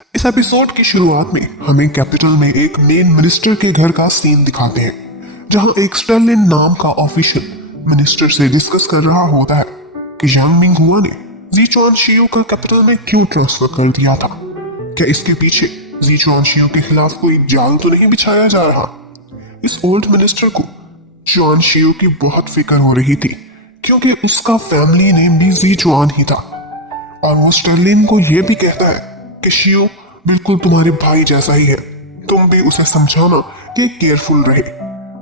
इस एपिसोड की शुरुआत में हमें कैपिटल में एक मेन मिनिस्टर के घर का सीन दिखाते हैं, जहां एक स्टर्लिन नाम का ऑफिशियल मिनिस्टर से डिस्कस कर रहा होता है कि यांग मिंग हुआ ने जी शियो का कैपिटल में क्यों ट्रांसफर कर दिया था। क्या इसके पीछे जी शियो के खिलाफ कोई जाल तो नहीं बिछाया जा रहा। इस ओल्ड मिनिस्टर को चुआन शियो की बहुत फिक्र हो रही थी, क्योंकि उसका फैमिली नेम भी जी चुआन ही था। और वो स्टर्लिन को यह भी कहता है कि शियो बिल्कुल तुम्हारे भाई जैसा ही है, तुम भी उसे समझाना कि केयरफुल रहे।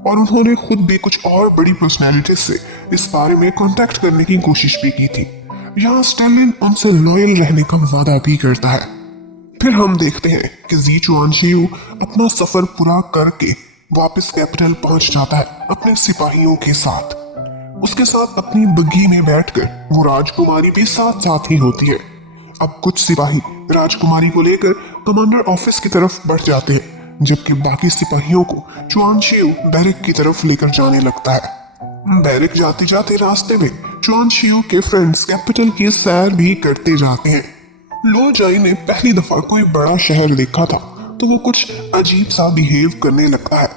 और उन्होंने खुद भी कुछ और बड़ी पर्सनैलिटीज से इस बारे में कांटेक्ट करने की कोशिश भी की थी। यहाँ स्टर्लिन उनसे लॉयल रहने का वादा भी करता है। फिर हम देखते हैं कि जी चुआन शियो अपना सफर पूरा करके वापस कैपिटल पहुंच जाता है अपने सिपाहियों के साथ। उसके साथ अपनी बग्घी में बैठकर वो राजकुमारी भी साथ साथ ही होती है। अब कुछ सिपाही राजकुमारी को लेकर कमांडर ऑफिस की तरफ बढ़ जाते हैं, जबकि बाकी सिपाहियों को चुआन शियो बैरक की तरफ लेकर जाने लगता है। बैरक जाते जाते रास्ते में चुआन शियो के फ्रेंड्स कैपिटल की सैर भी करते जाते हैं। लो जाई ने पहली दफा कोई बड़ा शहर देखा था, तो वो कुछ अजीब सा बिहेव करने लगता है,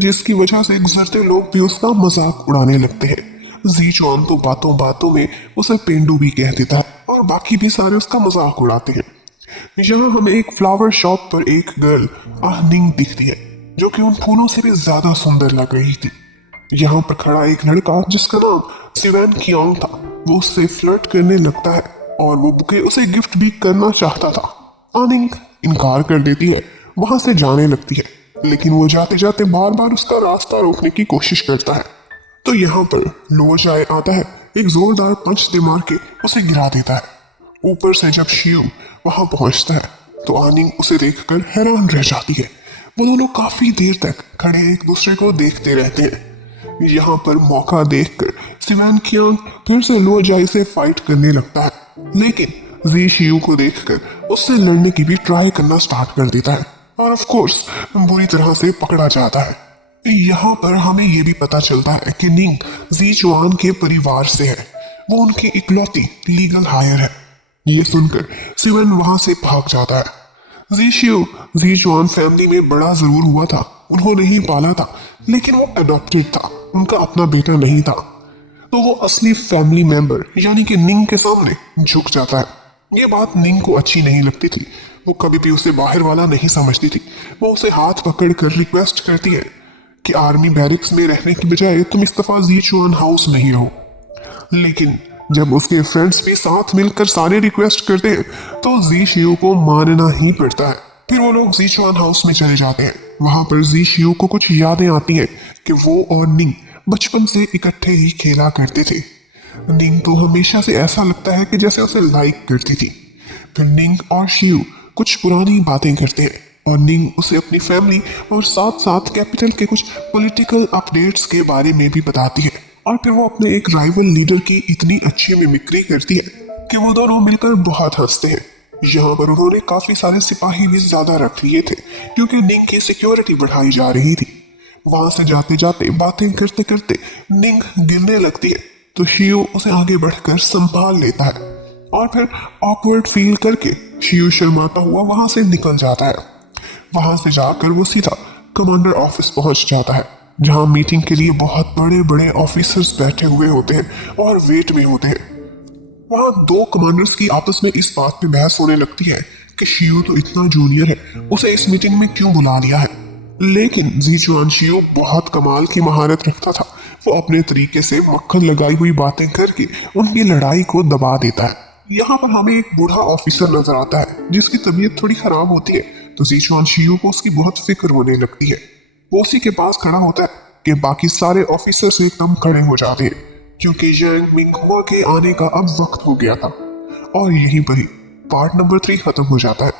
जिसकी वजह से गुजरते लोग भी उसका मजाक उड़ाने लगते हैं। जी चुआन तो बातों बातों में उसे पेंडू भी कह देता है और बाकी भी सारे उसका मजाक उड़ाते हैं। यहाँ हमें एक फ्लावर शॉप पर एक गर्ल आहनिंग दिखती है, जो कि उन फूलों से भी ज्यादा सुंदर लग रही थी। यहाँ पर खड़ा एक लड़का जिसका नाम सिवैन कियांग था, वो उससे फ्लर्ट करने लगता है और वो बुके उसे गिफ्ट भी करना चाहता था। आनिंग इनकार कर देती है, वहां से जाने लगती है, लेकिन वो जाते जाते बार बार उसका रास्ता रोकने की कोशिश करता है। तो यहाँ पर लो जाए आता है, एक जोरदार पंच दे मार के उसे गिरा देता है। ऊपर से जब शियो वहां पहुंचता है तो आनिंग उसे देखकर हैरान रह जाती है। वो दोनों काफी देर तक खड़े एक दूसरे को देखते रहते हैं। यहाँ पर मौका देखकर सिवैन कियांग फिर से लो जाए से फाइट करने लगता है, लेकिन जी शियो को देखकर उससे लड़ने की भी ट्राई करना स्टार्ट कर देता है और ऑफ कोर्स बुरी तरह से पकड़ा जाता है। यहाँ पर हमें यह भी पता चलता है कि निंग जी चुआन के परिवार से है, वो उनकी इकलौती लीगल हायर है। ये सुनकर सिवन वहां से भाग जाता है। जी शियो जी चुआन फैमिली में बड़ा जरूर हुआ था, उन्होंने ही पाला था, लेकिन वो अडॉप्टेड था, उनका अपना बेटा नहीं था। तो वो असली फैमिली मेंबर यानी कि निंग के सामने झुक जाता है। ये बात निंग को अच्छी नहीं लगती थी, वो कभी भी उसे बाहर वाला नहीं समझती थी। वो उसे हाथ पकड़ कर रिक्वेस्ट करती है कि आर्मी बैरिक्स में रहने की बजाय तुम इस दफा जी चुआन हाउस नहीं रहो। लेकिन जब उसके फ्रेंड्स भी साथ मिलकर सारे रिक्वेस्ट करते हैं तो जी शियो को मानना ही पड़ता है। फिर वो लोग जी चुआन हाउस में चले जाते हैं। वहां पर जी शियो को कुछ यादें आती हैं कि वो और निंग बचपन से इकट्ठे ही खेला करते थे। निंग तो हमेशा से ऐसा लगता है कि जैसे उसे लाइक करती थी। फिर निंग और शियो कुछ पुरानी बातें करते हैं और निंग उसे अपनी फैमिली और साथ साथ कैपिटल के कुछ पॉलिटिकल अपडेट्स के बारे में भी बताती है। और फिर वो अपने एक राइवल लीडर की इतनी अच्छी मिमिक्री करती है कि वो दोनों मिलकर बहुत हंसते हैं। यहाँ पर उन्होंने काफी सारे सिपाही भी ज्यादा रख लिए थे, क्योंकि निंग की सिक्योरिटी बढ़ाई जा रही थी। वहां से जाते जाते बातें करते करते निंग गिरने लगती है, तो शियो उसे आगे बढ़कर संभाल लेता है और फिर ऑकवर्ड फील करके शियो शर्माता हुआ वहां से निकल जाता है। वहां से जाकर वो सीधा कमांडर ऑफिस पहुंच जाता है, जहां मीटिंग के लिए बहुत बड़े बड़े ऑफिसर्स बैठे हुए होते हैं और वेट में होते हैं। वहां दो कमांडर्स की आपस में इस बात पे बहस होने लगती है कि शियो तो इतना जूनियर है, उसे इस मीटिंग में क्यों बुला लिया है। लेकिन जी चुआन शियो बहुत कमाल की महारत रखता था, वो अपने तरीके से मक्खन लगाई हुई बातें करके उनकी लड़ाई को दबा देता है। यहाँ पर हमें एक बूढ़ा ऑफिसर नजर आता है जिसकी तबीयत थोड़ी खराब होती है, तो जी चुआन शियो को उसकी बहुत फिक्र होने लगती है। वो उसी के पास खड़ा होता है कि बाकी सारे ऑफिसर्स एकदम खड़े हो जाते हैं, क्योंकि यांग मिंग हुआ के आने का अब वक्त हो गया था। और यहीं पर ही पार्ट नंबर 3 खत्म हो जाता है।